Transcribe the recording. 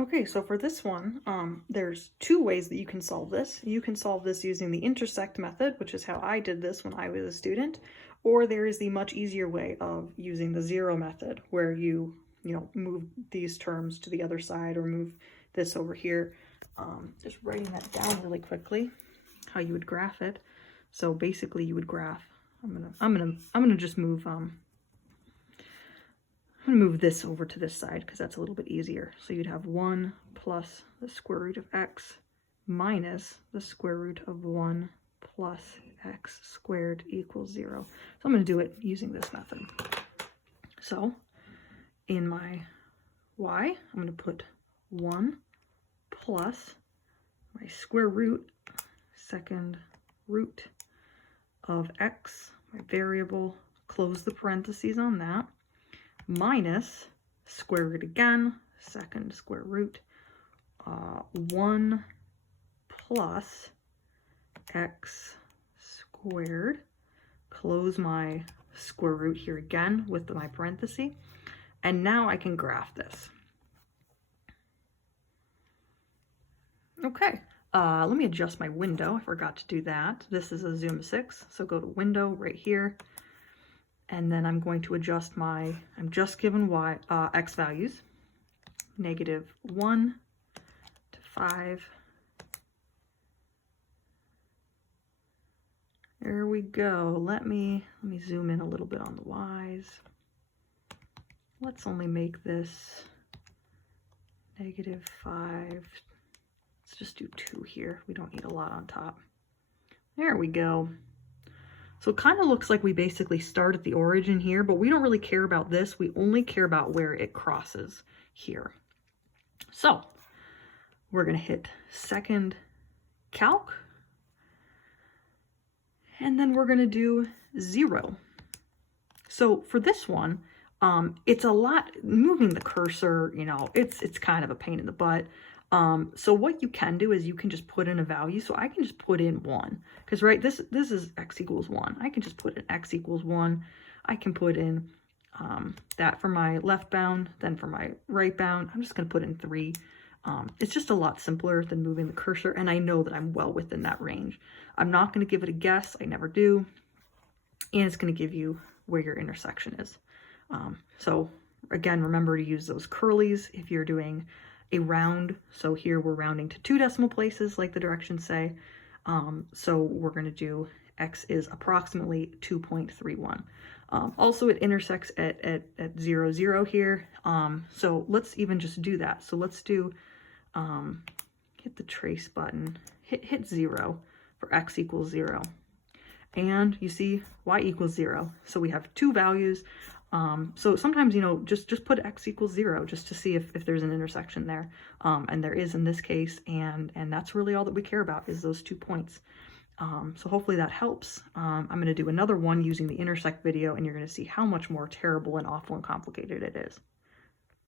Okay, so for this one, there's two ways that you can solve this. You can solve this using the intersect method, which is how I did this when I was a student, or there is the much easier way of using the zero method, where you move these terms to the other side or move this over here. Just writing that down really quickly, how you would graph it. So basically, you would graph. I'm gonna just move. I'm going to move this over to this side because that's a little bit easier. So you'd have 1 plus the square root of x minus the square root of 1 plus x squared equals 0. So I'm going to do it using this method. So in my y, I'm going to put 1 plus my square root, second root of x, my variable, close the parentheses on that, minus square root again, second square root, 1 plus x squared, close my square root here again with my parenthesis, and now I can graph this. Okay, let me adjust my window. I forgot to do that. This is a Zoom 6, so go to Window right here. And then I'm going to adjust I'm just given x values, -1 to 5. There we go. Let me zoom in a little bit on the y's. Let's only make this -5. Let's just do 2 here. We don't need a lot on top. There we go. So it kind of looks like we basically start at the origin here, but we don't really care about this. We only care about where it crosses here. So we're going to hit second calc, and then we're going to do 0. So for this one, it's a lot, moving the cursor, it's kind of a pain in the butt. So what you can do is you can just put in a value. So I can just put in 1, because right, this is x equals 1. I can just put in x equals 1. I can put in that for my left bound, then for my right bound, I'm just going to put in 3. It's just a lot simpler than moving the cursor, and I know that I'm well within that range. I'm not going to give it a guess. I never do. And it's going to give you where your intersection is. So again, remember to use those curlies if you're doing a round. So here we're rounding to 2 decimal places like the directions say. So we're going to do x is approximately 2.31. Also it intersects at 0, 0 here. So let's even just do that. So let's do, hit the trace button, hit 0 for x equals 0. And you see y equals 0. So we have 2 values. So sometimes, just put x equals 0 just to see if there's an intersection there. And there is in this case, and that's really all that we care about is those 2 points. So hopefully that helps. I'm going to do another one using the intersect video, and you're going to see how much more terrible and awful and complicated it is.